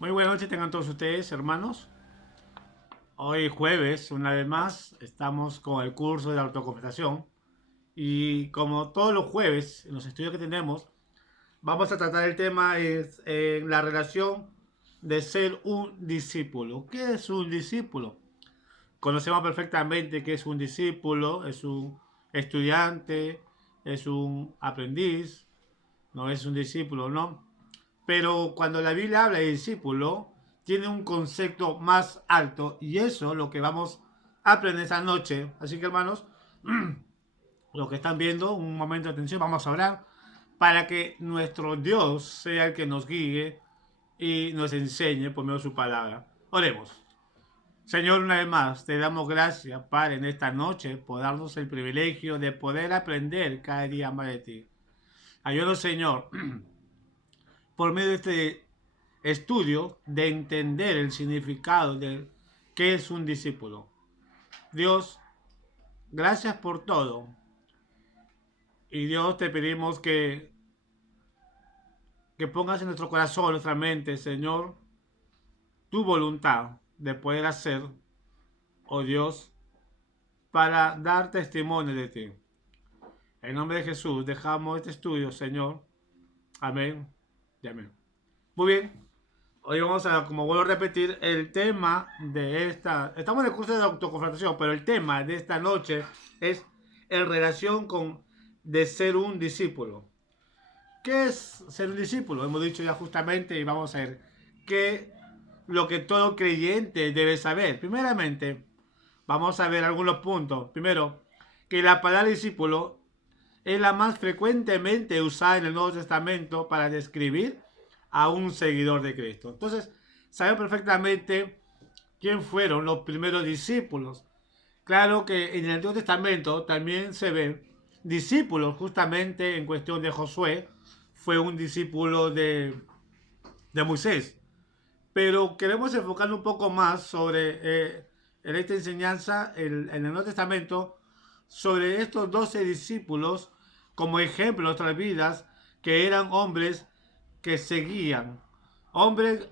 Muy buenas noches tengan todos ustedes, hermanos. Hoy jueves, una vez más, estamos con el curso de la autoconfesación. Y como todos los jueves, en los estudios que tenemos, vamos a tratar el tema es la relación de ser un discípulo. ¿Qué es un discípulo? Conocemos perfectamente qué es un discípulo, es un estudiante, es un aprendiz, no es un discípulo, ¿no? Pero cuando la Biblia habla de discípulo, tiene un concepto más alto y eso es lo que vamos a aprender esta noche. Así que hermanos, los que están viendo, un momento de atención, vamos a orar para que nuestro Dios sea el que nos guíe y nos enseñe por medio de su palabra. Oremos. Señor, una vez más, te damos gracias, Padre, en esta noche por darnos el privilegio de poder aprender cada día más de ti. Ayúdanos, Señor, por medio de este estudio de entender el significado de qué es un discípulo. Dios, gracias por todo. Y Dios, te pedimos que pongas en nuestro corazón, nuestra mente, Señor, tu voluntad de poder hacer, oh Dios, para dar testimonio de ti. En nombre de Jesús, dejamos este estudio, Señor. Amén y amén. Muy bien. Hoy vamos a, como vuelvo a repetir, el tema de esta... Estamos en el curso de autoconfrontación, pero el tema de esta noche es en relación con de ser un discípulo. ¿Qué es ser un discípulo? Hemos dicho ya justamente y vamos a ver qué lo que todo creyente debe saber. Primeramente, vamos a ver algunos puntos. Primero, que la palabra discípulo es la más frecuentemente usada en el Nuevo Testamento para describir a un seguidor de Cristo. Entonces, sabemos perfectamente quién fueron los primeros discípulos. Claro que en el Antiguo Testamento también se ven discípulos, justamente en cuestión de Josué, fue un discípulo de Moisés. Pero queremos enfocarnos un poco más sobre en esta enseñanza en el Nuevo Testamento sobre estos 12 discípulos como ejemplo de nuestras vidas que eran hombres que seguían, hombres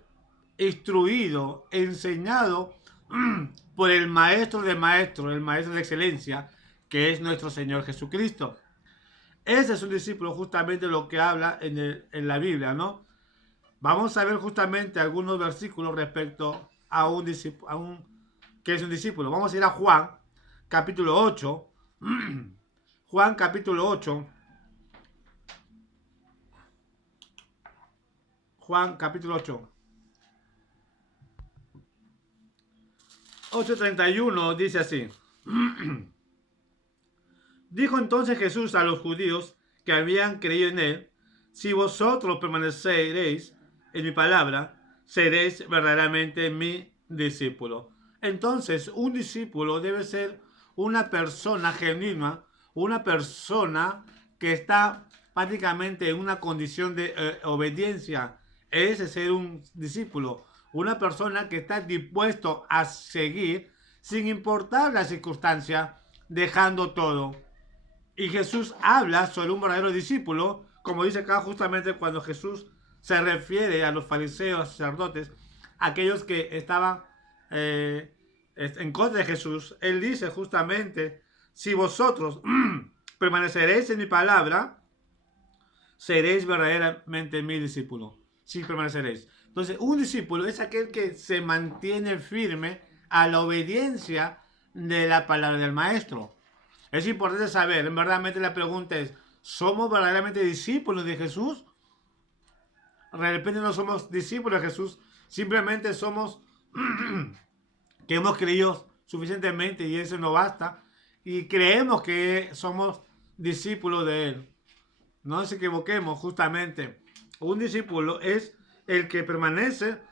instruidos, enseñados por el maestro de maestros, el maestro de excelencia, que es nuestro Señor Jesucristo. Ese es un discípulo justamente lo que habla en la Biblia, ¿no? Vamos a ver justamente algunos versículos respecto a un discípulo, que es un discípulo. Vamos a ir a Juan, capítulo 8. Juan, capítulo 8. Juan, capítulo 8. 8:31 dice así. Dijo entonces Jesús a los judíos que habían creído en él: si vosotros permaneceréis en mi palabra, seréis verdaderamente mi discípulo. Entonces, un discípulo debe ser una persona genuina, una persona que está prácticamente en una condición de obediencia. Ese es ser un discípulo, una persona que está dispuesto a seguir sin importar la circunstancia, dejando todo. Y Jesús habla sobre un verdadero discípulo, como dice acá justamente cuando Jesús se refiere a los fariseos, sacerdotes, aquellos que estaban en contra de Jesús. Él dice justamente: si vosotros permaneceréis en mi palabra, seréis verdaderamente mi discípulo. Si permaneceréis. Entonces, un discípulo es aquel que se mantiene firme a la obediencia de la palabra del maestro. Es importante saber, verdaderamente la pregunta es: ¿somos verdaderamente discípulos de Jesús? De repente no somos discípulos de Jesús, simplemente somos que hemos creído suficientemente y eso no basta, y creemos que somos discípulos de Él. No nos equivoquemos, justamente. Un discípulo es el que permanece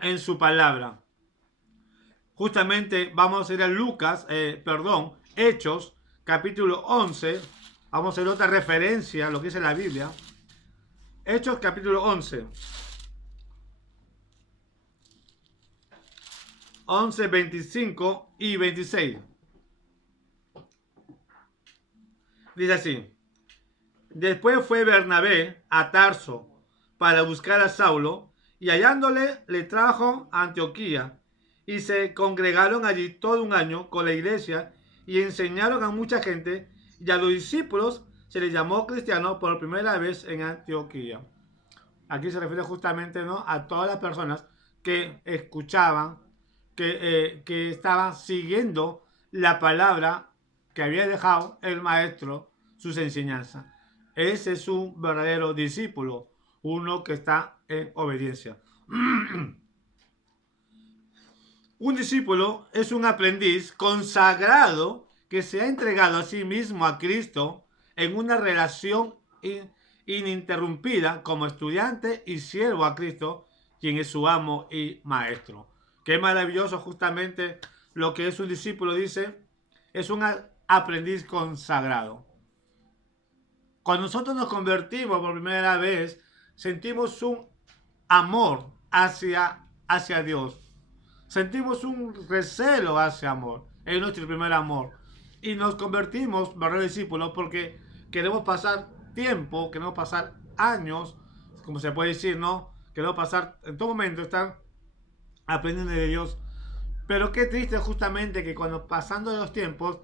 en su palabra. Justamente vamos a ir a Hechos, capítulo 11. Vamos a hacer otra referencia a lo que dice la Biblia. Hechos, capítulo 11. 11, 25 y 26. Dice así: después fue Bernabé a Tarso para buscar a Saulo, Y hallándole, le trajo a Antioquía. Y se congregaron allí todo un año con la iglesia y enseñaron a mucha gente. Y a los discípulos se les llamó cristianos por primera vez en Antioquía. Aquí se refiere justamente, ¿no?, a todas las personas que escuchaban, que estaban siguiendo la palabra que había dejado el maestro, sus enseñanzas. Ese es un verdadero discípulo, uno que está en obediencia. Un discípulo es un aprendiz consagrado que se ha entregado a sí mismo a Cristo en una relación ininterrumpida como estudiante y siervo a Cristo, quien es su amo y maestro. Qué maravilloso justamente lo que es un discípulo, dice, es un aprendiz consagrado. Cuando nosotros nos convertimos por primera vez, sentimos un amor hacia Dios. Sentimos un recelo hacia amor. Es nuestro primer amor. Y nos convertimos, verdaderos discípulos, porque queremos pasar tiempo, queremos pasar años, como se puede decir, ¿no? Queremos pasar, en todo momento, estar aprendiendo de Dios. Pero qué triste justamente que cuando pasando los tiempos,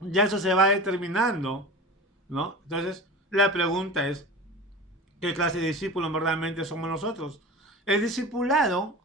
ya eso se va determinando, ¿no? Entonces, la pregunta es, ¿qué clase de discípulos verdaderamente somos nosotros? El discipulado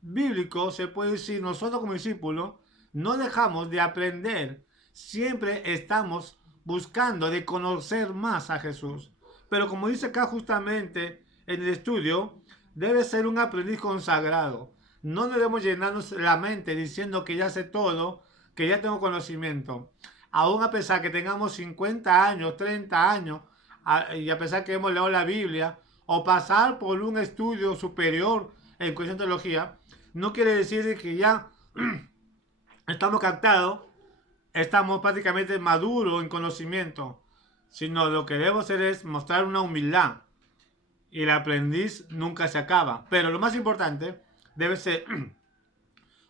bíblico, se puede decir, nosotros como discípulos no dejamos de aprender, siempre estamos buscando de conocer más a Jesús. Pero como dice acá justamente en el estudio, debe ser un aprendiz consagrado. No debemos llenarnos la mente diciendo que ya sé todo, que ya tengo conocimiento. Aún a pesar que tengamos 50 años, 30 años, y a pesar que hemos leído la Biblia, o pasar por un estudio superior en cuestión de teología, no quiere decir que ya estamos captados, estamos prácticamente maduros en conocimiento, sino lo que debemos hacer es mostrar una humildad. Y el aprendiz nunca se acaba. Pero lo más importante debe ser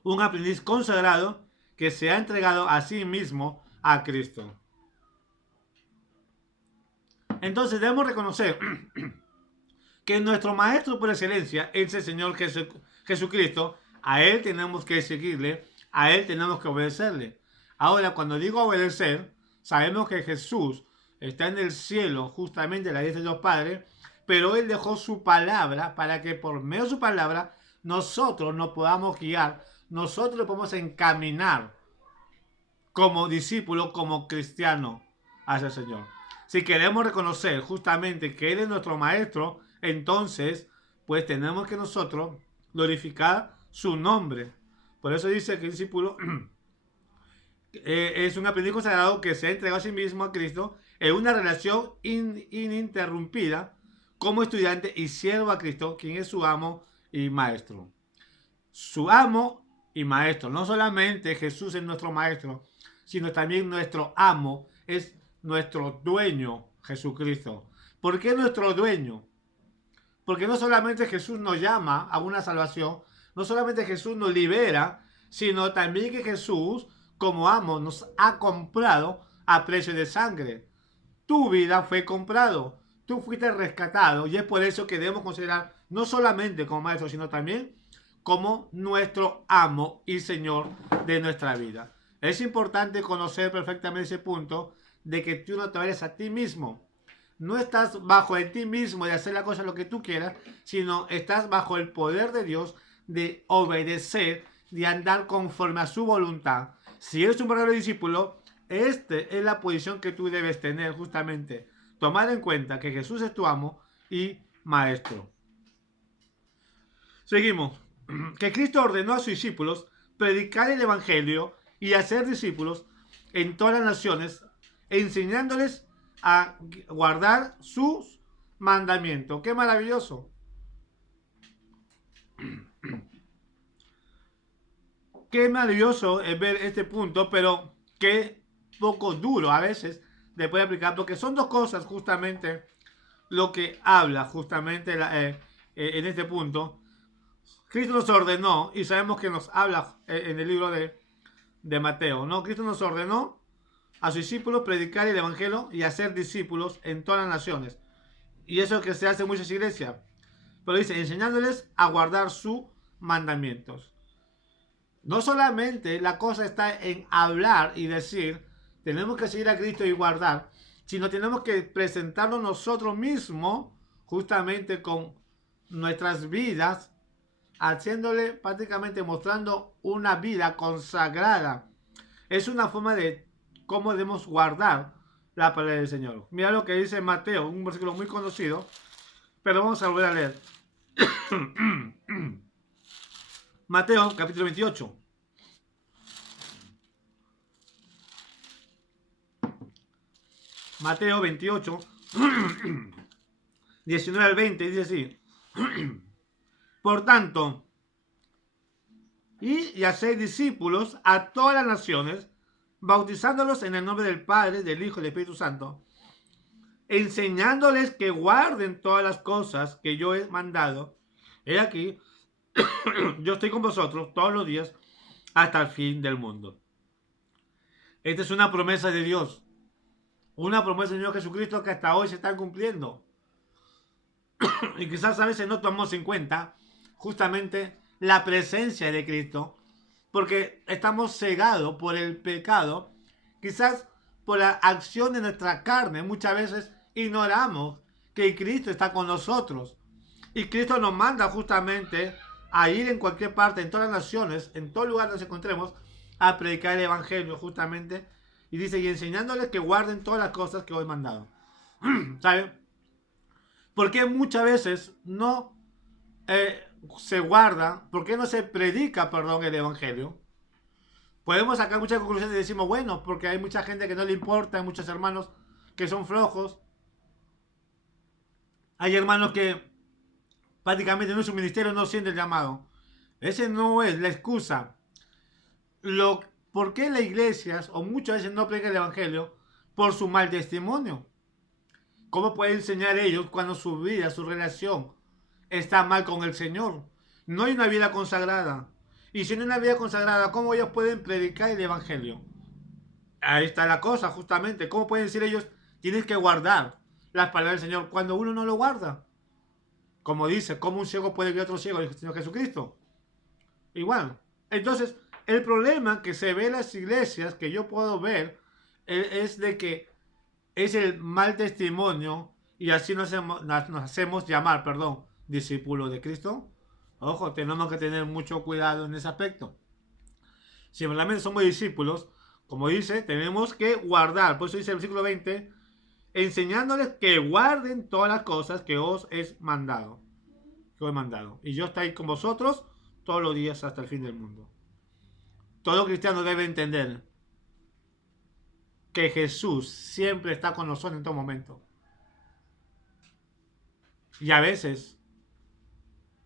un aprendiz consagrado que se ha entregado a sí mismo a Cristo. Entonces debemos reconocer que nuestro maestro por excelencia es el Señor Jesucristo. A Él tenemos que seguirle, a Él tenemos que obedecerle. Ahora, cuando digo obedecer, sabemos que Jesús está en el cielo, justamente a la diestra de Dios Padre, pero Él dejó su palabra para que por medio de su palabra nosotros nos podamos guiar, nosotros nos podemos encaminar como discípulos, como cristianos hacia el Señor. Si queremos reconocer justamente que Él es nuestro maestro, entonces pues tenemos que nosotros glorificar su nombre. Por eso dice que el discípulo es un aprendiz consagrado que se ha entregado a sí mismo a Cristo en una relación ininterrumpida como estudiante y siervo a Cristo, quien es su amo y maestro. Su amo y maestro. No solamente Jesús es nuestro maestro, sino también nuestro amo, es nuestro dueño, Jesucristo. ¿Por qué nuestro dueño? Porque no solamente Jesús nos llama a una salvación, no solamente Jesús nos libera, sino también que Jesús, como amo, nos ha comprado a precio de sangre. Tu vida fue comprado, tú fuiste rescatado, y es por eso que debemos considerar no solamente como maestro, sino también como nuestro amo y Señor de nuestra vida. Es importante conocer perfectamente ese punto de que tú no te vayas a ti mismo. No estás bajo de ti mismo de hacer la cosa lo que tú quieras, sino estás bajo el poder de Dios de obedecer, de andar conforme a su voluntad. Si eres un verdadero discípulo, esta es la posición que tú debes tener justamente. Tomar en cuenta que Jesús es tu amo y maestro. Seguimos. Que Cristo ordenó a sus discípulos predicar el evangelio y hacer discípulos en todas las naciones, enseñándoles a guardar sus mandamientos. ¡Qué maravilloso! Qué maravilloso es ver este punto, pero qué poco duro a veces de poder aplicar, porque son dos cosas justamente lo que habla justamente en este punto. Cristo nos ordenó, y sabemos que nos habla en el libro de Mateo, ¿no? Cristo nos ordenó a sus discípulos predicar el evangelio y hacer discípulos en todas las naciones. Y eso es lo que se hace en muchas iglesias. pero dice, enseñándoles a guardar sus mandamientos. No solamente la cosa está en hablar y decir, tenemos que seguir a Cristo y guardar, sino tenemos que presentarnos nosotros mismos, justamente con nuestras vidas, haciéndole prácticamente mostrando una vida consagrada. Es una forma de cómo debemos guardar la palabra del Señor. Mira lo que dice Mateo, un versículo muy conocido, pero vamos a volver a leer. Mateo, capítulo 28. Mateo 28, 19 al 20, dice así. Por tanto, y haced discípulos a todas las naciones, bautizándolos en el nombre del Padre, del Hijo y del Espíritu Santo, enseñándoles que guarden todas las cosas que yo he mandado. He aquí, yo estoy con vosotros todos los días hasta el fin del mundo. Esta es una promesa de Dios. Una promesa del Señor Jesucristo que hasta hoy se está cumpliendo. Y quizás a veces no tomamos en cuenta justamente la presencia de Cristo, porque estamos cegados por el pecado, quizás por la acción de nuestra carne. Muchas veces ignoramos que Cristo está con nosotros. Y Cristo nos manda justamente a ir en cualquier parte, en todas las naciones, en todo lugar donde nos encontremos, a predicar el Evangelio justamente. Y dice, y enseñándoles que guarden todas las cosas que os he mandado. ¿Sabe? Porque muchas veces no se guarda, ¿por qué no se predica, perdón, el Evangelio? Podemos sacar muchas conclusiones y decimos, bueno, porque hay mucha gente que no le importa, hay muchos hermanos que son flojos, hay hermanos que prácticamente en su ministerio no sienten el llamado. Ese no es la excusa. ¿Por qué las iglesias o muchas veces no predican el Evangelio? Por su mal testimonio. ¿Cómo pueden enseñar ellos cuando su vida, su relación está mal con el Señor? No hay una vida consagrada. Y si no hay una vida consagrada, ¿cómo ellos pueden predicar el Evangelio? Ahí está la cosa, justamente. ¿Cómo pueden decir ellos, tienes que guardar las palabras del Señor cuando uno no lo guarda? Como dice, ¿cómo un ciego puede guiar a otro ciego? Dijo el Señor Jesucristo. Igual. Entonces, el problema que se ve en las iglesias, que yo puedo ver, es de que es el mal testimonio y así nos hacemos llamar, discípulos de Cristo. Ojo, tenemos que tener mucho cuidado en ese aspecto. Si realmente somos discípulos, como dice, tenemos que guardar. Por eso dice el versículo 20, enseñándoles que guarden todas las cosas que os he mandado. Y yo estoy con vosotros todos los días hasta el fin del mundo. Todo cristiano debe entender que Jesús siempre está con nosotros en todo momento. Y a veces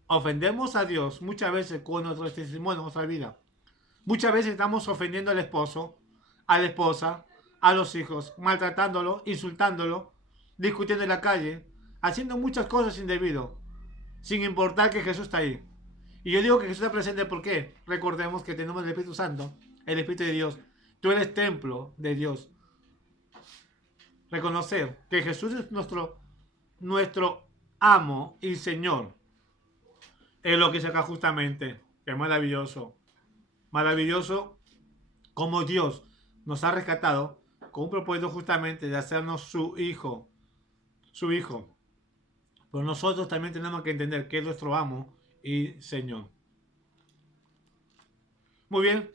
ofendemos a Dios, muchas veces con nuestro testimonio, en nuestra vida. Muchas veces estamos ofendiendo al esposo, a la esposa, a los hijos, maltratándolo, insultándolo, discutiendo en la calle, haciendo muchas cosas indebidas, sin importar que Jesús está ahí. Y yo digo que Jesús está presente, ¿por qué? Recordemos que tenemos el Espíritu Santo, el Espíritu de Dios. Tú eres templo de Dios. Reconocer que Jesús es nuestro amo y Señor. Es lo que dice acá justamente. Que es maravilloso. Maravilloso como Dios nos ha rescatado con un propósito justamente de hacernos su hijo. Su hijo. Pero nosotros también tenemos que entender que es nuestro amo y Señor. Muy bien.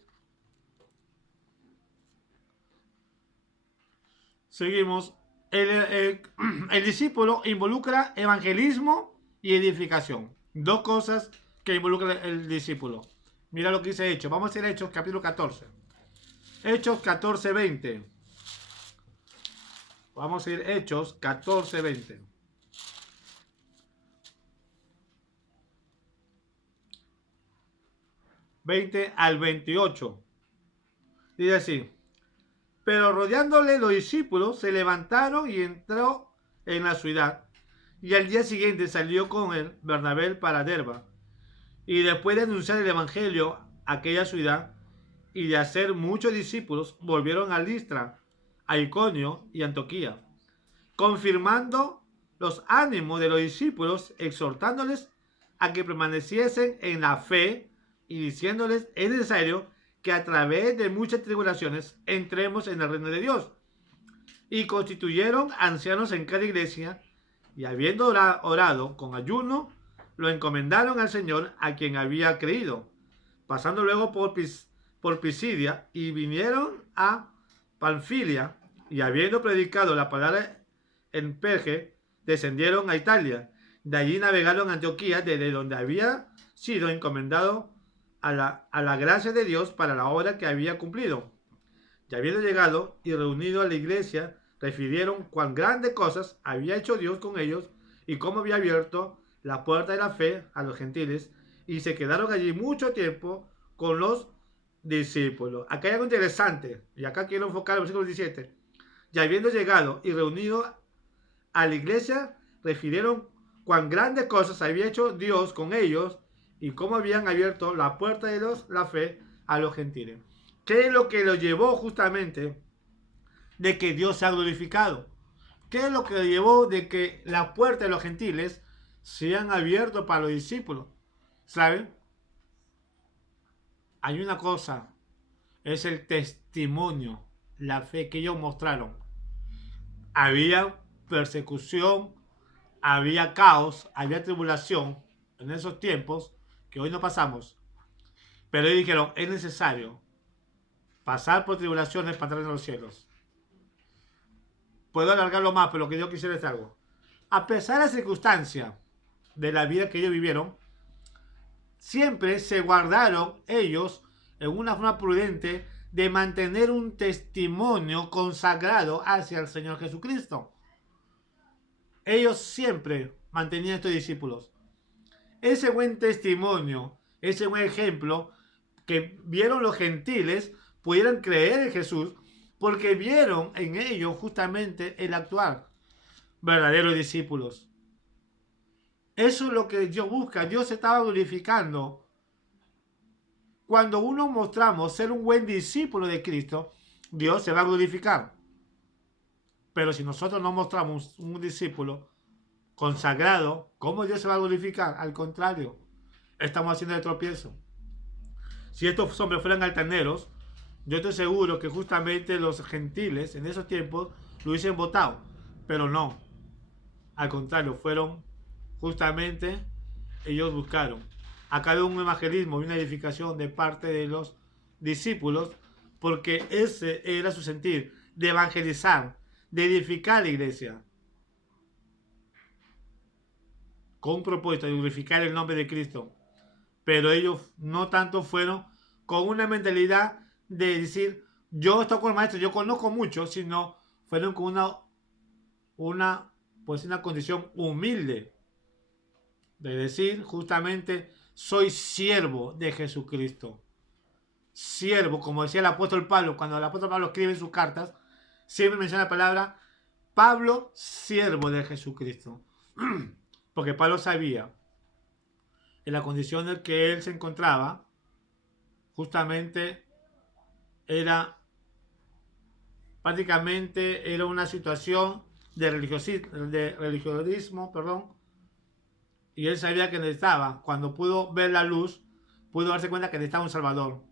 Seguimos. El discípulo involucra evangelismo y edificación. Dos cosas que involucra el discípulo. Mira lo que dice Hechos. Vamos a ir a Hechos capítulo 14. Hechos 14, 20. Vamos a ir a Hechos 14, 20. Al 28. Dice así. Pero rodeándole los discípulos se levantaron y entró en la ciudad. Y al día siguiente salió con él Bernabé para Derba. Y después de anunciar el evangelio a aquella ciudad y de hacer muchos discípulos, volvieron a Listra, a Iconio y Antioquía, confirmando los ánimos de los discípulos, exhortándoles a que permaneciesen en la fe y diciéndoles, es necesario que a través de muchas tribulaciones entremos en el reino de Dios. Y constituyeron ancianos en cada iglesia, y habiendo orado con ayuno, lo encomendaron al Señor a quien había creído. Pasando luego por Pisidia, y vinieron a Panfilia, y habiendo predicado la palabra en Perge, descendieron a Italia. De allí navegaron a Antioquía, desde donde había sido encomendado a la gracia de Dios para la obra que había cumplido. Y habiendo llegado y reunido a la iglesia, refirieron cuán grandes cosas había hecho Dios con ellos y cómo había abierto la puerta de la fe a los gentiles, y se quedaron allí mucho tiempo con los discípulos. Acá hay algo interesante, y acá quiero enfocar el versículo 17. Y habiendo llegado y reunido a la iglesia, refirieron cuán grandes cosas había hecho Dios con ellos y cómo habían abierto la puerta de la fe a los gentiles. ¿Qué es lo que lo llevó justamente de que Dios se ha glorificado? ¿Qué es lo que lo llevó de que las puertas de los gentiles se han abierto para los discípulos? ¿Saben? Hay una cosa, es el testimonio, la fe que ellos mostraron. Había persecución, había caos, había tribulación en esos tiempos que hoy no pasamos. Pero ellos dijeron, es necesario pasar por tribulaciones para entrar en los cielos. Puedo alargarlo más, pero lo que yo quisiera es algo. A pesar de la circunstancia de la vida que ellos vivieron, siempre se guardaron ellos en una forma prudente de mantener un testimonio consagrado hacia el Señor Jesucristo. Ellos siempre mantenían a estos discípulos. Ese buen testimonio, ese buen ejemplo que vieron los gentiles, pudieran creer en Jesús porque vieron en ellos justamente el actuar. Verdaderos discípulos. Eso es lo que Dios busca. Dios se estaba glorificando. Cuando uno mostramos ser un buen discípulo de Cristo, Dios se va a glorificar. Pero si nosotros no mostramos un discípulo consagrado, ¿cómo Dios se va a glorificar? Al contrario, estamos haciendo de tropiezo. Si estos hombres fueran altaneros, yo estoy seguro que justamente los gentiles en esos tiempos lo hubiesen votado. Pero no. Al contrario, fueron justamente, ellos buscaron. Acá hay un evangelismo y una edificación de parte de los discípulos, porque ese era su sentir, de evangelizar, de edificar la iglesia, con un propósito de glorificar el nombre de Cristo. Pero ellos no tanto fueron con una mentalidad de decir, yo estoy con el maestro, yo conozco mucho, sino fueron con una condición humilde, de decir justamente, soy siervo de Jesucristo. Siervo, como decía el apóstol Pablo, cuando el apóstol Pablo escribe en sus cartas, siempre menciona la palabra Pablo, siervo de Jesucristo. Porque Pablo sabía en la condición en que él se encontraba, justamente prácticamente era una situación de religionismo, y él sabía que necesitaba, cuando pudo ver la luz, pudo darse cuenta que necesitaba un Salvador.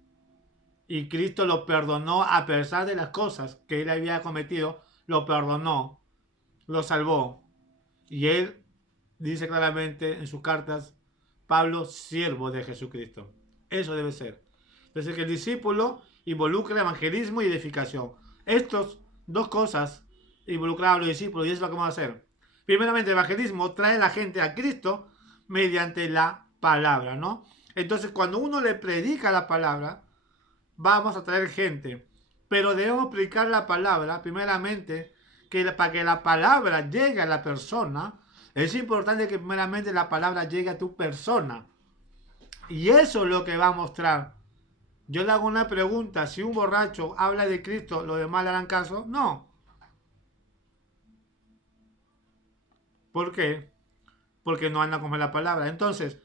Y Cristo lo perdonó a pesar de las cosas que él había cometido, lo perdonó, lo salvó. Y él dice claramente en sus cartas, Pablo, siervo de Jesucristo. Eso debe ser. Entonces, que el discípulo involucra evangelismo y edificación. Estas dos cosas involucran a los discípulos, y eso es lo que vamos a hacer. Primeramente, el evangelismo trae a la gente a Cristo mediante la palabra, ¿no? Entonces, cuando uno le predica la palabra, vamos a traer gente. Pero debemos predicar la palabra, primeramente, para que la palabra llegue a la persona, es importante que primeramente la palabra llegue a tu persona. Y eso es lo que va a mostrar. Yo le hago una pregunta, si un borracho habla de Cristo, ¿los demás le harán caso? No. ¿Por qué? Porque no anda con la palabra. Entonces,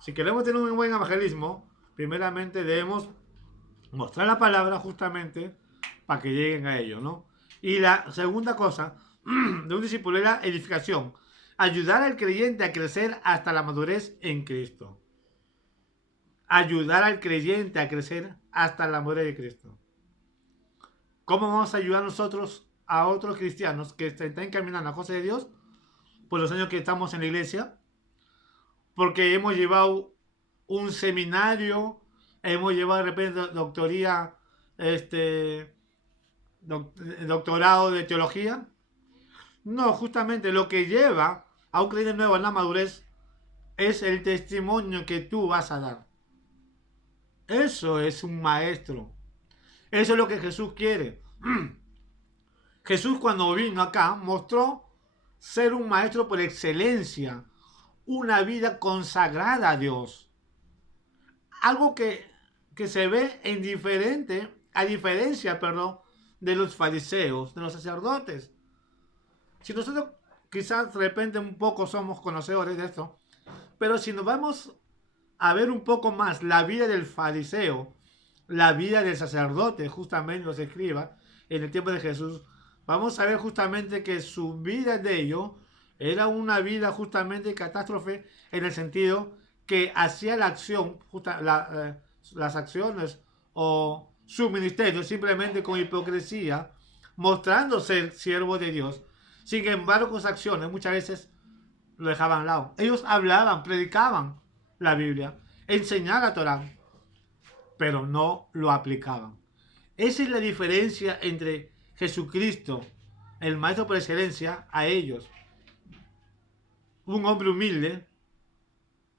si queremos tener un buen evangelismo, primeramente debemos mostrar la palabra justamente para que lleguen a ello, ¿no? Y la segunda cosa de un discípulo es la edificación. Ayudar al creyente a crecer hasta la madurez en Cristo. Ayudar al creyente a crecer hasta la madurez de Cristo. ¿Cómo vamos a ayudar nosotros a otros cristianos que están encaminando a cosas de Dios? Por los años que estamos en la iglesia, porque hemos llevado un seminario, hemos llevado de repente doctoría, doctorado de teología. No, justamente lo que lleva a un creyente nuevo en la madurez es el testimonio que tú vas a dar. Eso es un maestro. Eso es lo que Jesús quiere. Jesús, cuando vino acá, mostró ser un maestro por excelencia, una vida consagrada a Dios. Algo que se ve a diferencia, de los fariseos, de los sacerdotes. Si nosotros quizás de repente un poco somos conocedores de esto, pero si nos vamos a ver un poco más la vida del fariseo, la vida del sacerdote, justamente los escribas, en el tiempo de Jesús, vamos a ver justamente que su vida de ellos era una vida justamente catástrofe, en el sentido que hacía la acción, las acciones o su ministerio simplemente con hipocresía, mostrando ser siervo de Dios. Sin embargo, con sus acciones muchas veces lo dejaban a un lado. Ellos hablaban, predicaban la Biblia, enseñaban la Torá, pero no lo aplicaban. Esa es la diferencia entre Jesucristo, el maestro por excelencia, a ellos. Un hombre humilde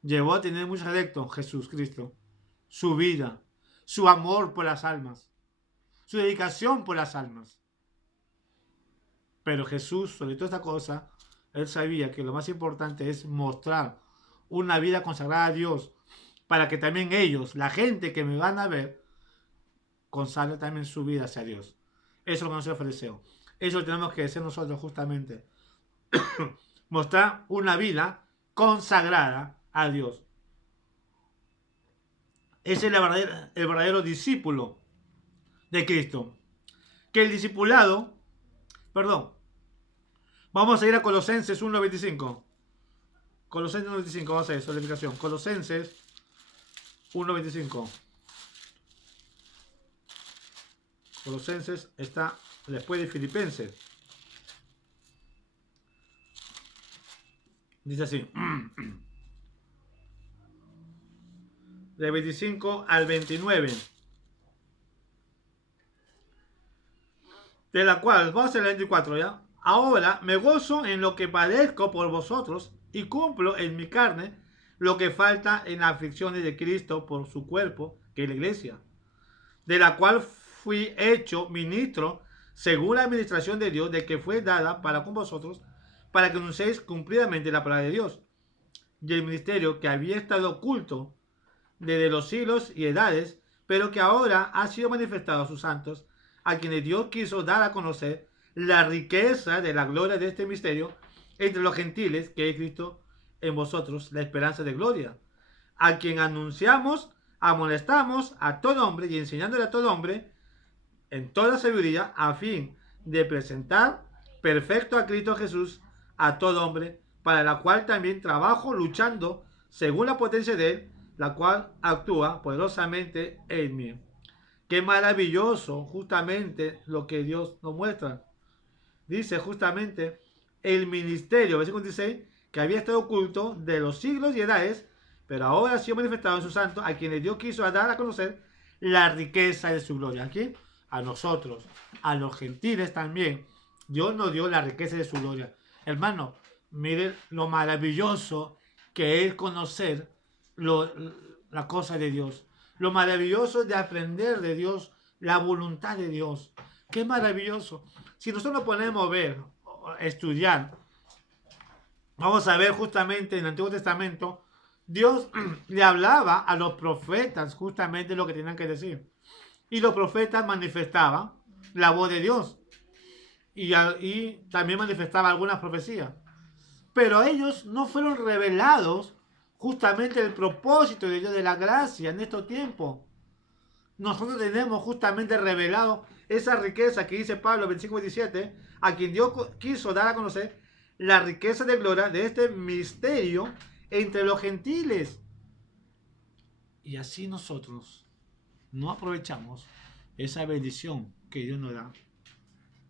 llevó a tener muchos adeptos, Jesucristo. Su vida, su amor por las almas, su dedicación por las almas. Pero Jesús, sobre toda esta cosa, él sabía que lo más importante es mostrar una vida consagrada a Dios, para que también ellos, la gente que me van a ver, consagre también su vida hacia Dios. Eso es lo que nos ofreció. Eso tenemos que hacer nosotros justamente. Mostrar una vida consagrada a Dios. Ese es el verdadero discípulo de Cristo. Que el discipulado, vamos a ir a Colosenses 1.25. Colosenses 1.25, vamos a ver, solidificación. Colosenses 1.25. Colosenses está después de Filipenses. Dice así. De 25 al 29. De la cual, vamos a hacer el 24 ya. Ahora me gozo en lo que padezco por vosotros y cumplo en mi carne lo que falta en las aflicciones de Cristo por su cuerpo, que es la iglesia, de la cual fui hecho ministro según la administración de Dios, de que fue dada para con vosotros, para que anunciéis cumplidamente la palabra de Dios. Y el ministerio que había estado oculto desde los siglos y edades, pero que ahora ha sido manifestado a sus santos, a quienes Dios quiso dar a conocer la riqueza de la gloria de este misterio entre los gentiles, que es Cristo en vosotros, la esperanza de gloria, a quien anunciamos, amonestamos a todo hombre y enseñándole a todo hombre en toda sabiduría, a fin de presentar perfecto a Cristo Jesús a todo hombre, para la cual también trabajo luchando según la potencia de él, la cual actúa poderosamente en mí. Qué maravilloso justamente lo que Dios nos muestra. Dice justamente el ministerio, versículo 16, que había estado oculto de los siglos y edades, pero ahora ha sido manifestado en sus santos, a quienes Dios quiso dar a conocer la riqueza de su gloria. Aquí, a nosotros, a los gentiles también, Dios nos dio la riqueza de su gloria. Hermano, miren lo maravilloso que es conocer la cosa de Dios. Lo maravilloso de aprender de Dios, la voluntad de Dios. Qué maravilloso. Si nosotros nos ponemos a ver, a estudiar, vamos a ver justamente en el Antiguo Testamento, Dios le hablaba a los profetas justamente lo que tenían que decir. Y los profetas manifestaban la voz de Dios. Y también manifestaban algunas profecías. Pero ellos no fueron revelados justamente el propósito de Dios, de la gracia en estos tiempos. Nosotros tenemos justamente revelado esa riqueza que dice Pablo 25:17, a quien Dios quiso dar a conocer la riqueza de gloria de este misterio entre los gentiles. Y así nosotros no aprovechamos esa bendición que Dios nos da.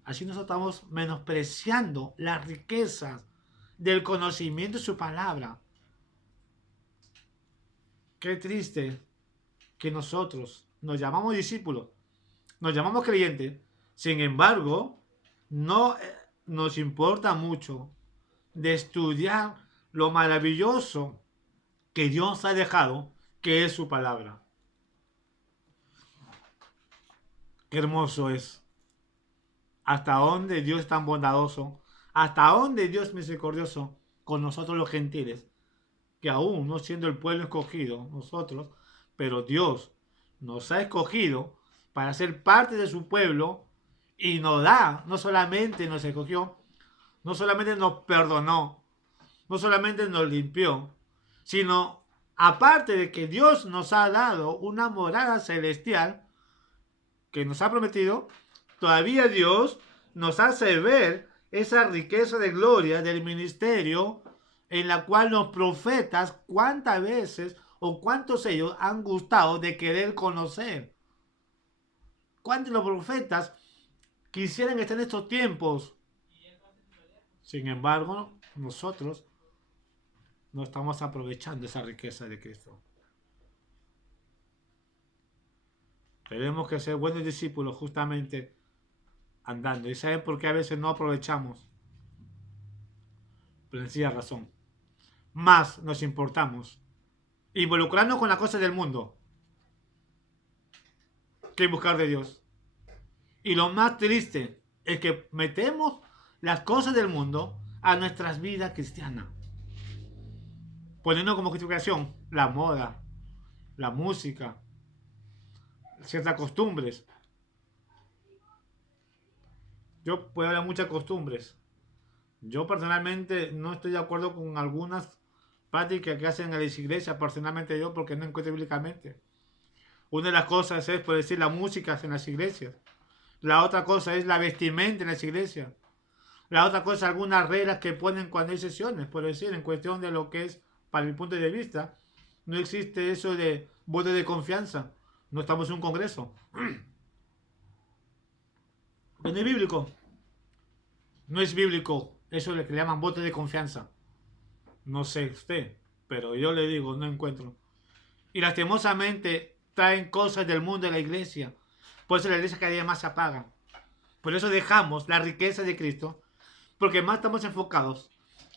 Así nosotros estamos menospreciando las riquezas del conocimiento de su palabra. Qué triste que nosotros nos llamamos discípulos, nos llamamos creyentes, sin embargo, no nos importa mucho de estudiar lo maravilloso que Dios ha dejado, que es su palabra. Qué hermoso es. Hasta dónde Dios es tan bondadoso, hasta dónde Dios es misericordioso con nosotros los gentiles, que aún no siendo el pueblo escogido, nosotros, pero Dios nos ha escogido para ser parte de su pueblo y nos da, no solamente nos escogió, no solamente nos perdonó, no solamente nos limpió, sino aparte de que Dios nos ha dado una morada celestial que nos ha prometido, todavía Dios nos hace ver esa riqueza de gloria del ministerio en la cual los profetas cuántas veces o cuántos ellos han gustado de querer conocer. ¿Cuántos los profetas quisieran estar en estos tiempos? Sin embargo, nosotros no estamos aprovechando esa riqueza de Cristo. Tenemos que ser buenos discípulos justamente andando. ¿Y saben por qué a veces no aprovechamos? Por sencilla razón. Más nos importamos involucrarnos con las cosas del mundo que buscar de Dios. Y lo más triste es que metemos las cosas del mundo a nuestras vidas cristianas, poniendo como justificación la moda, la música, ciertas costumbres. Yo puedo hablar de muchas costumbres. Yo personalmente no estoy de acuerdo con algunas prácticas que hacen en las iglesias, personalmente yo, porque no encuentro bíblicamente. Una de las cosas es, por decir, la música en las iglesias. La otra cosa es la vestimenta en las iglesias. La otra cosa, algunas reglas que ponen cuando hay sesiones, por decir, en cuestión de lo que es, para mi punto de vista, no existe eso de voto de confianza. No estamos en un congreso. No es bíblico. No es bíblico eso de que le llaman voto de confianza. No sé usted, pero yo le digo, no encuentro. Y lastimosamente traen cosas del mundo de la iglesia. Por eso la iglesia cada día más se apaga. Por eso dejamos la riqueza de Cristo, porque más estamos enfocados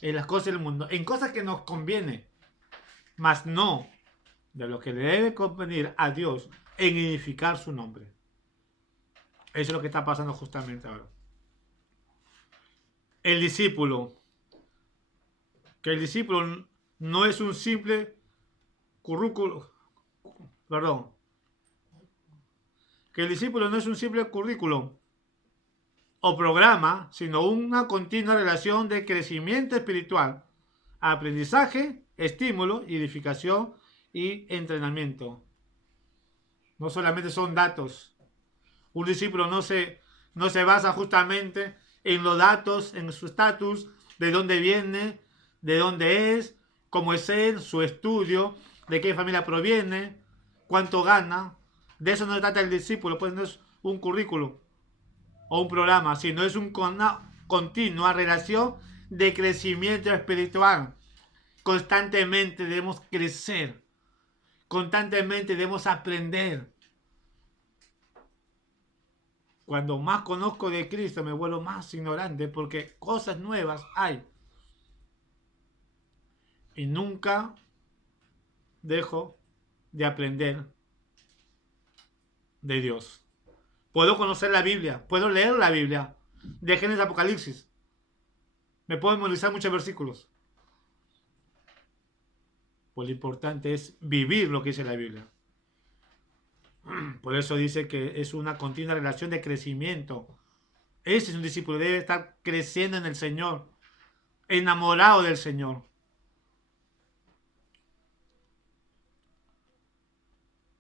en las cosas del mundo, en cosas que nos conviene, más no de lo que le debe convenir a Dios en edificar su nombre. Eso es lo que está pasando justamente ahora. El discípulo, que el discípulo no es un simple currículo, perdón, que el discípulo no es un simple currículum o programa, sino una continua relación de crecimiento espiritual, aprendizaje, estímulo, edificación y entrenamiento. No solamente son datos. Un discípulo no se basa justamente en los datos, en su estatus, de dónde viene, de dónde es, cómo es él, su estudio, de qué familia proviene, cuánto gana. De eso no se trata el discípulo, pues no es un currículo o un programa, sino es una continua relación de crecimiento espiritual. Constantemente debemos crecer, constantemente debemos aprender. Cuando más conozco de Cristo me vuelvo más ignorante porque cosas nuevas hay. Y nunca dejo de aprender de Dios. Puedo conocer la Biblia, puedo leer la Biblia, de Génesis a Apocalipsis. Me puedo memorizar muchos versículos. Pues lo importante es vivir lo que dice la Biblia. Por eso dice que es una continua relación de crecimiento. Ese es un discípulo, debe estar creciendo en el Señor, enamorado del Señor.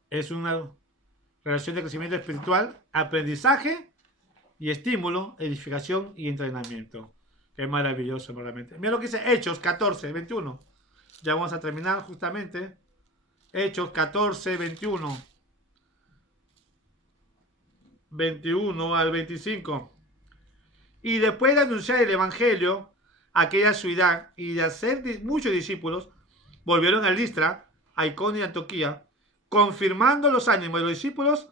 Es una relación de crecimiento espiritual, aprendizaje y estímulo, edificación y entrenamiento. Qué maravilloso, realmente. Mira lo que dice Hechos 14, 21. Ya vamos a terminar justamente. Hechos 14, 21. 21 al 25. Y después de anunciar el evangelio a aquella ciudad y de hacer muchos discípulos, volvieron a Listra, a Iconio y Antioquía, confirmando los ánimos de los discípulos,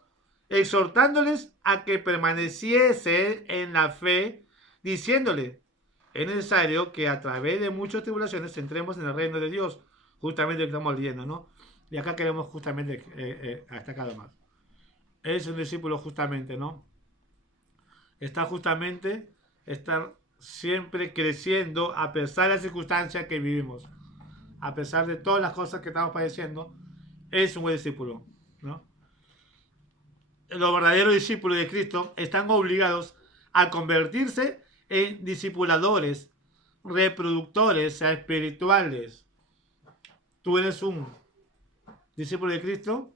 exhortándoles a que permaneciesen en la fe, diciéndoles: es necesario que a través de muchas tribulaciones entremos en el reino de Dios. Justamente lo que estamos leyendo, ¿no? Y acá queremos justamente destacar más. Es un discípulo justamente, ¿no? Está justamente estar siempre creciendo a pesar de las circunstancias que vivimos. A pesar de todas las cosas que estamos padeciendo, es un buen discípulo, ¿no? Los verdaderos discípulos de Cristo están obligados a convertirse en discipuladores, reproductores espirituales. Tú eres un discípulo de Cristo,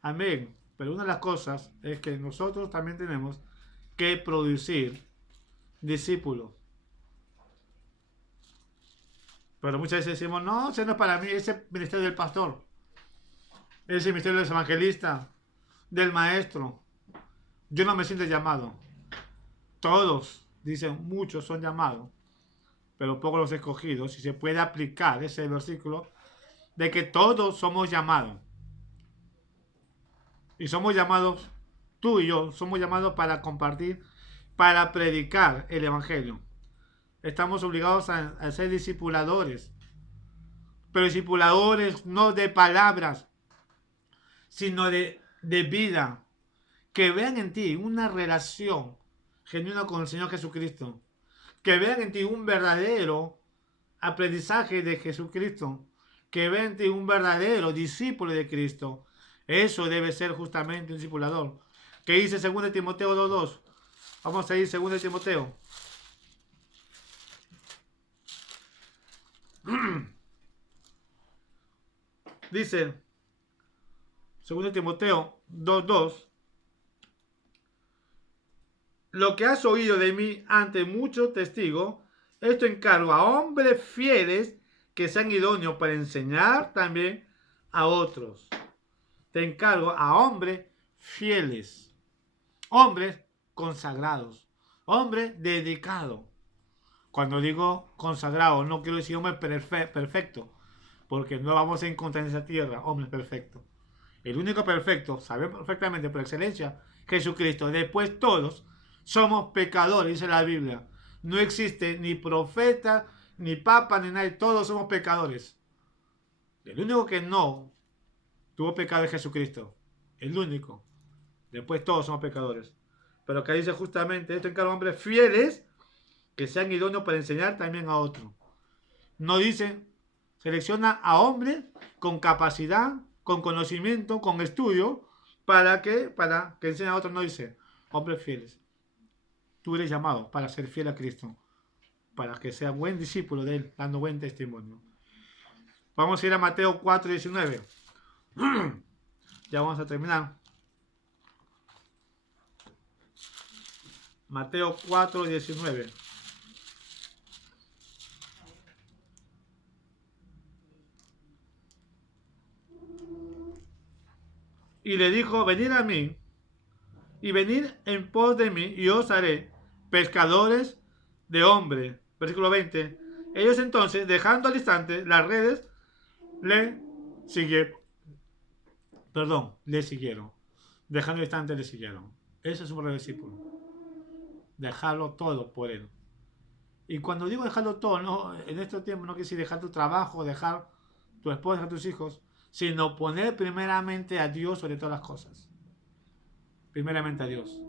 amén. Pero una de las cosas es que nosotros también tenemos que producir discípulos. Pero muchas veces decimos: no, ese no es para mí, ese ministerio del pastor, ese ministerio del evangelista, del maestro. Yo no me siento llamado. Todos, dicen, muchos son llamados, pero pocos los escogidos. Y se puede aplicar ese versículo de que todos somos llamados. Y somos llamados, tú y yo, somos llamados para compartir, para predicar el evangelio. Estamos obligados a ser discipuladores. Pero discipuladores no de palabras, sino de vida. Que vean en ti una relación genuina con el Señor Jesucristo. Que vean en ti un verdadero aprendizaje de Jesucristo. Que vean en ti un verdadero discípulo de Cristo. Eso debe ser justamente un discipulador. ¿Qué dice 2 Timoteo 2.2? Vamos a ir 2 Timoteo. Dice 2 Timoteo 2.2: lo que has oído de mí ante muchos testigos, esto encargo a hombres fieles que sean idóneos para enseñar también a otros. Te encargo a hombres fieles, hombres consagrados, hombres dedicados. Cuando digo consagrado, no quiero decir hombre perfecto, porque no vamos a encontrar en esa tierra hombres perfectos. El único perfecto, sabemos perfectamente por excelencia, Jesucristo. Después todos somos pecadores, dice la Biblia. No existe ni profeta, ni papa, ni nadie. Todos somos pecadores. El único que no tuvo pecado es Jesucristo. El único. Después todos somos pecadores. Pero acá dice justamente: esto encarga a hombres fieles que sean idóneos para enseñar también a otros. No dice, selecciona a hombres con capacidad, con conocimiento, con estudio, para que enseñen a otros. No dice hombres fieles. Tú eres llamado para ser fiel a Cristo, para que sea buen discípulo de Él, dando buen testimonio. Vamos a ir a Mateo 4:19. Ya vamos a terminar. Mateo 4:19. Y le dijo: venid a mí, y venid en pos de mí, y os haré pescadores de hombres. Versículo 20. Ellos entonces, dejando al instante las redes, le siguieron. Dejando al instante le siguieron. Ese es un verdadero discípulo. Dejarlo todo por él. Y cuando digo dejarlo todo, no, en estos tiempos no quiere decir dejar tu trabajo, dejar tu esposa, dejar tus hijos, sino poner primeramente a Dios sobre todas las cosas. Primeramente a Dios.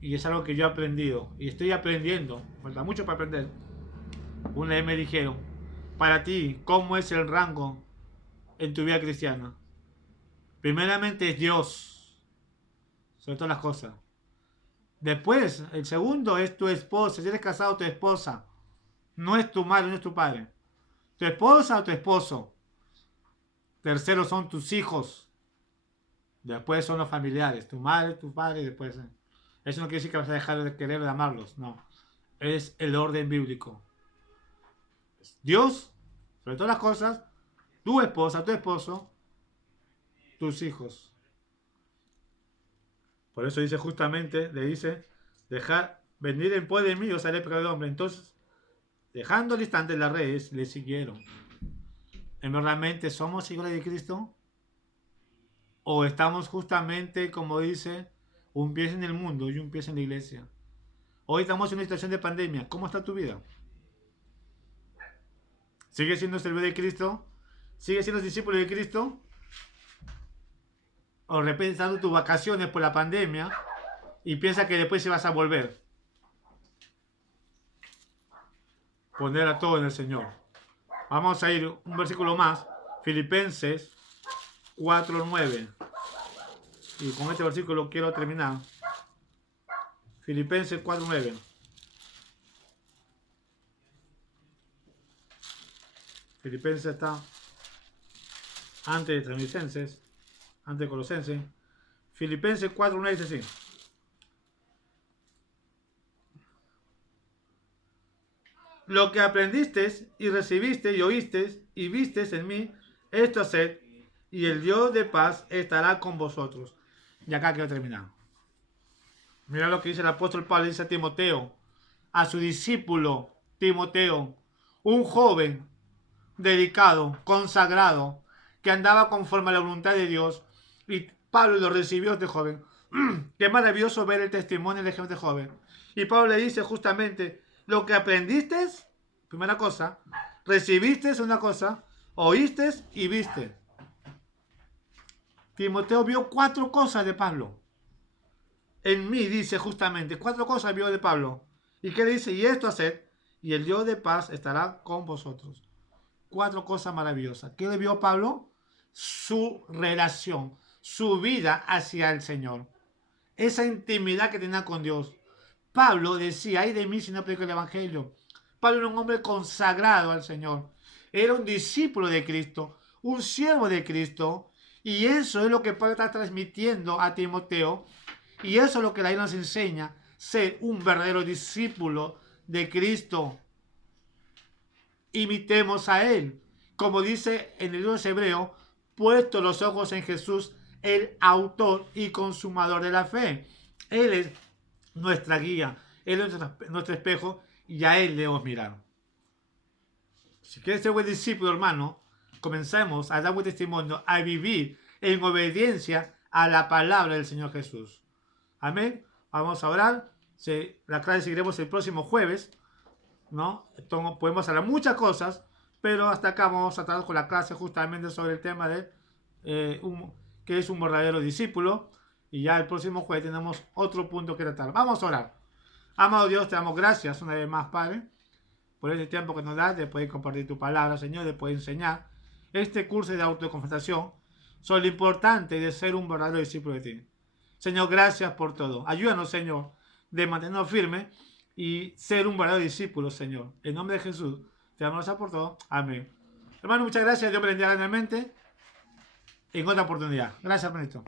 Y es algo que yo he aprendido y estoy aprendiendo. Falta mucho para aprender. Una vez me dijeron: para ti, ¿cómo es el rango en tu vida cristiana? Primeramente es Dios sobre todas las cosas. Después, el segundo es tu esposa. Si eres casado, tu esposa. No es tu madre, no es tu padre. Tu esposa o tu esposo. Tercero son tus hijos. Después son los familiares. Tu madre, tu padre y después. Eso no quiere decir que vas a dejar de querer o de amarlos. No. es el orden bíblico. Dios, sobre todas las cosas, tu esposa, tu esposo, tus hijos. Por eso dice justamente, le dice, dejar venir en pos de mí, os haré pecado de hombre. Entonces, dejando al instante las redes, le siguieron. ¿Realmente somos hijos de Cristo? ¿O estamos justamente, como dice, un pie en el mundo y un pie en la iglesia? Hoy estamos en una situación de pandemia. ¿Cómo está tu vida? ¿Sigues siendo servidor de Cristo? ¿Sigues siendo discípulo de Cristo? ¿O repensando tus vacaciones por la pandemia y piensas que después se vas a volver? Poner a todo en el Señor. Vamos a ir un versículo más. Filipenses 4:9. Y con este versículo quiero terminar. Filipenses 4:9. Filipenses está antes de Tesalonicenses, antes de Colosenses. Filipenses 4:9 dice así. Lo que aprendiste y recibiste y oíste y viste en mí, esto haced, y el Dios de paz estará con vosotros. Y acá quiero terminar. Mira lo que dice el apóstol Pablo, dice a Timoteo, a su discípulo Timoteo, un joven dedicado, consagrado, que andaba conforme a la voluntad de Dios, y Pablo lo recibió este joven. Qué maravilloso ver el testimonio de este joven. Y Pablo le dice justamente, lo que aprendiste, primera cosa, recibiste una cosa, oíste y viste. Timoteo vio 4 cosas de Pablo. En mí dice justamente, 4 cosas vio de Pablo. ¿Y qué dice? Y esto haced, y el Dios de paz estará con vosotros. 4 cosas maravillosas. ¿Qué le vio Pablo? Su relación, su vida hacia el Señor. Esa intimidad que tenía con Dios. Pablo decía, ay de mí si no predico el Evangelio. Pablo era un hombre consagrado al Señor. Era un discípulo de Cristo, un siervo de Cristo. Y eso es lo que Pablo está transmitiendo a Timoteo. Y eso es lo que la Biblia nos enseña, ser un verdadero discípulo de Cristo. Imitemos a Él. Como dice en el libro de Hebreo, puesto los ojos en Jesús, el autor y consumador de la fe. Él es nuestra guía, Él es nuestro espejo y a Él debemos mirar. Si quieres ser buen discípulo, hermano, comencemos a dar buen testimonio, a vivir en obediencia a la palabra del Señor Jesús. Amén. Vamos a orar. La clase seguiremos el próximo jueves, ¿no? Entonces, podemos hablar muchas cosas, pero hasta acá vamos a tratar con la clase justamente sobre el tema de que es un verdadero discípulo. Y ya el próximo jueves tenemos otro punto que tratar. Vamos a orar. Amado Dios, te damos gracias una vez más, Padre, por este tiempo que nos das de poder compartir tu palabra, Señor, de poder enseñar este curso de autoconfesación sobre lo importante de ser un verdadero discípulo de ti. Señor, gracias por todo. Ayúdanos, Señor, de mantenernos firmes y ser un verdadero discípulo, Señor. En nombre de Jesús, te damos gracias por todo. Amén. Hermano, muchas gracias. Dios me bendiga grandemente. En otra oportunidad. Gracias, hermanito.